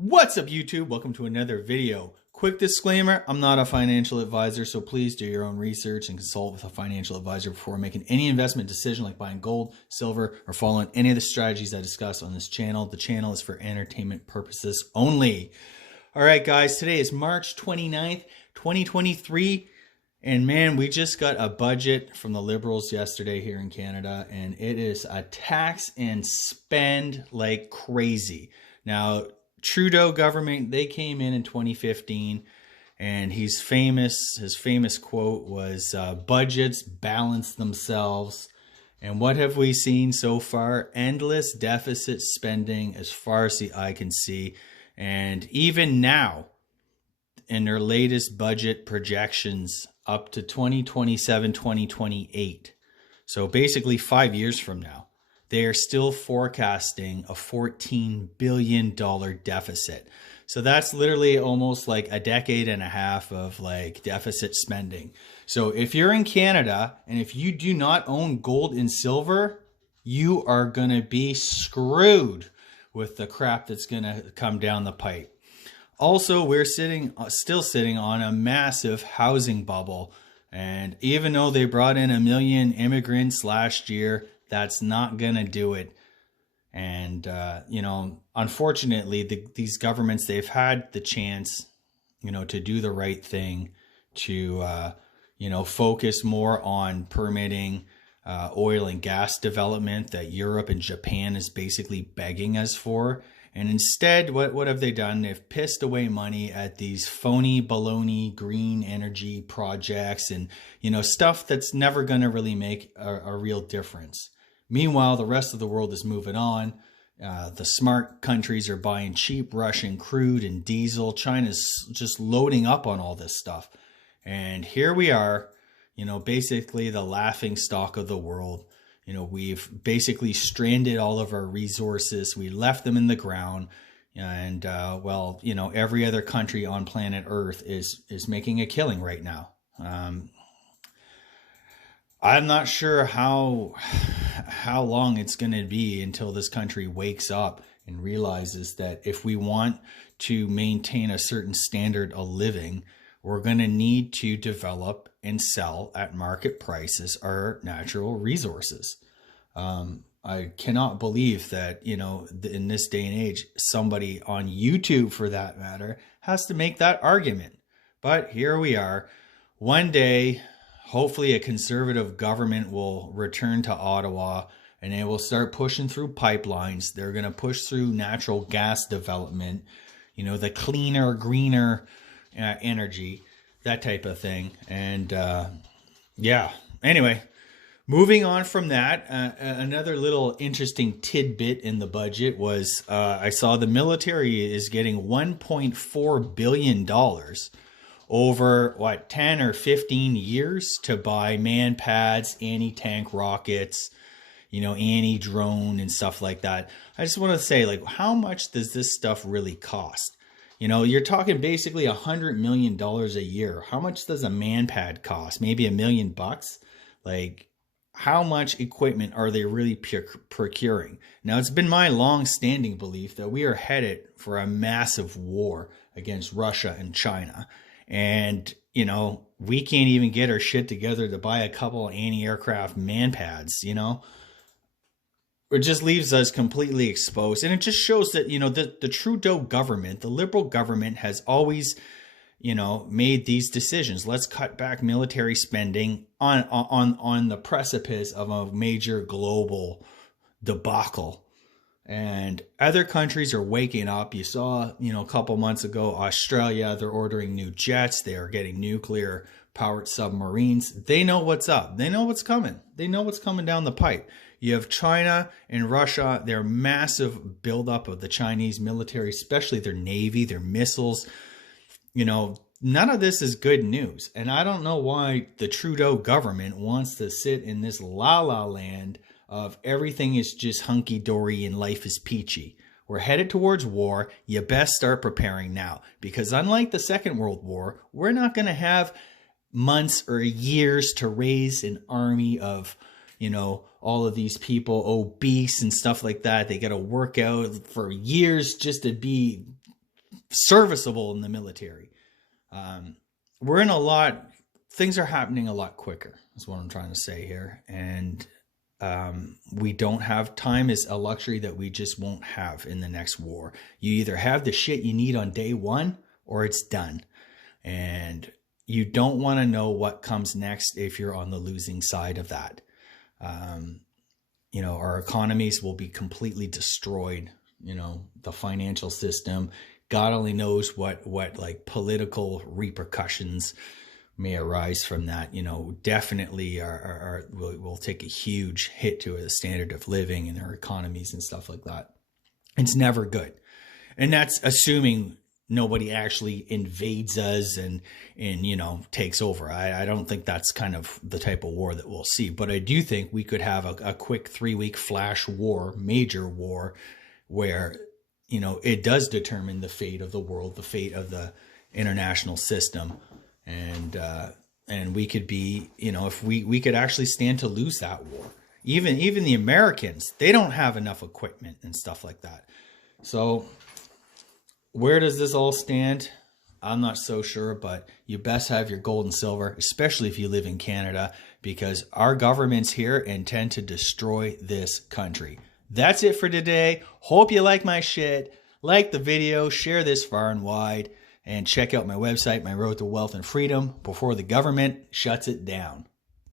What's up, YouTube? Welcome to another video. Quick disclaimer, I'm not a financial advisor, so please do your own research and consult with a financial advisor before making any investment decision like buying gold, silver, or following any of the strategies I discuss on this channel. The channel is for entertainment purposes only. All right, guys, today is March 29th, 2023. And man, we just got a budget from the Liberals yesterday here in Canada, and it is a tax and spend like crazy. Now, Trudeau government, they came in 2015, and his famous quote was, budgets balance themselves. And what have we seen so far? Endless deficit spending as far as the eye can see. And even now, in their latest budget projections up to 2027, 2028. So basically 5 years from now, they are still forecasting a $14 billion deficit. So that's literally almost like a decade and a half of like deficit spending. So if you're in Canada and if you do not own gold and silver, you are going to be screwed with the crap that's going to come down the pipe. Also, we're still sitting on a massive housing bubble. And even though they brought in 1 million immigrants last year, that's not going to do it. And, unfortunately, these governments, they've had the chance, to do the right thing, to, focus more on permitting oil and gas development that Europe and Japan is basically begging us for. And instead, what have they done? They've pissed away money at these phony baloney green energy projects and, stuff that's never going to really make a real difference. Meanwhile, the rest of the world is moving on. The smart countries are buying cheap Russian crude and diesel. China's just loading up on all this stuff. And here we are, basically the laughing stock of the world. We've basically stranded all of our resources. We left them in the ground. And, every other country on planet Earth is making a killing right now. I'm not sure how long it's going to be until this country wakes up and realizes that if we want to maintain a certain standard of living, we're going to need to develop and sell at market prices our natural resources. I cannot believe that, in this day and age, somebody on YouTube, for that matter, has to make that argument. But here we are. One day, hopefully a conservative government will return to Ottawa and they will start pushing through pipelines. They're going to push through natural gas development, the cleaner, greener energy, that type of thing. And anyway, moving on from that, another little interesting tidbit in the budget was I saw the military is getting $1.4 billion over 10 or 15 years to buy man pads, anti-tank rockets, anti-drone and stuff like that. I just want to say, how much does this stuff really cost? You're talking basically $100 million a year. How much does a man pad cost? Maybe $1 million bucks? How much equipment are they really procuring? Now, it's been my long-standing belief that we are headed for a massive war against Russia and China. And, we can't even get our shit together to buy a couple anti-aircraft man pads, It just leaves us completely exposed. And it just shows that, the Trudeau government, the Liberal government has always, made these decisions. Let's cut back military spending on the precipice of a major global debacle. And other countries are waking up. You saw, a couple months ago, Australia, they're ordering new jets. They are getting nuclear powered submarines. They know what's up. They know what's coming. They know what's coming down the pipe. You have China and Russia, their massive buildup of the Chinese military, especially their navy, their missiles. None of this is good news. And I don't know why the Trudeau government wants to sit in this la-la land of everything is just hunky-dory and life is peachy. We're headed towards war. You best start preparing now. Because unlike the Second World War, we're not going to have months or years to raise an army of, all of these people obese and stuff like that. They got to work out for years just to be serviceable in the military. We're in a lot, things are happening a lot quicker, is what I'm trying to say here. And we don't have, time is a luxury that we just won't have in the next war. You either have the shit you need on day one or it's done. And you don't want to know what comes next if you're on the losing side of that. You know, our economies will be completely destroyed. You know, the financial system, God only knows what like political repercussions may arise from that. You know, definitely will take a huge hit to the standard of living and our economies and stuff like that. It's never good. And that's assuming nobody actually invades us and you know, takes over. I don't think that's kind of the type of war that we'll see. But I do think we could have a quick 3-week flash war, major war, where, you know, it does determine the fate of the world, the fate of the international system. And we could be, you know, if we could actually stand to lose that war. Even the Americans, they don't have enough equipment and stuff like that. So where does this all stand? I'm not so sure, but you best have your gold and silver, especially if you live in Canada, because our governments here intend to destroy this country. That's it for today. Hope you like my shit. Like the video, share this far and wide, and check out my website, My Road to Wealth and Freedom, before the government shuts it down.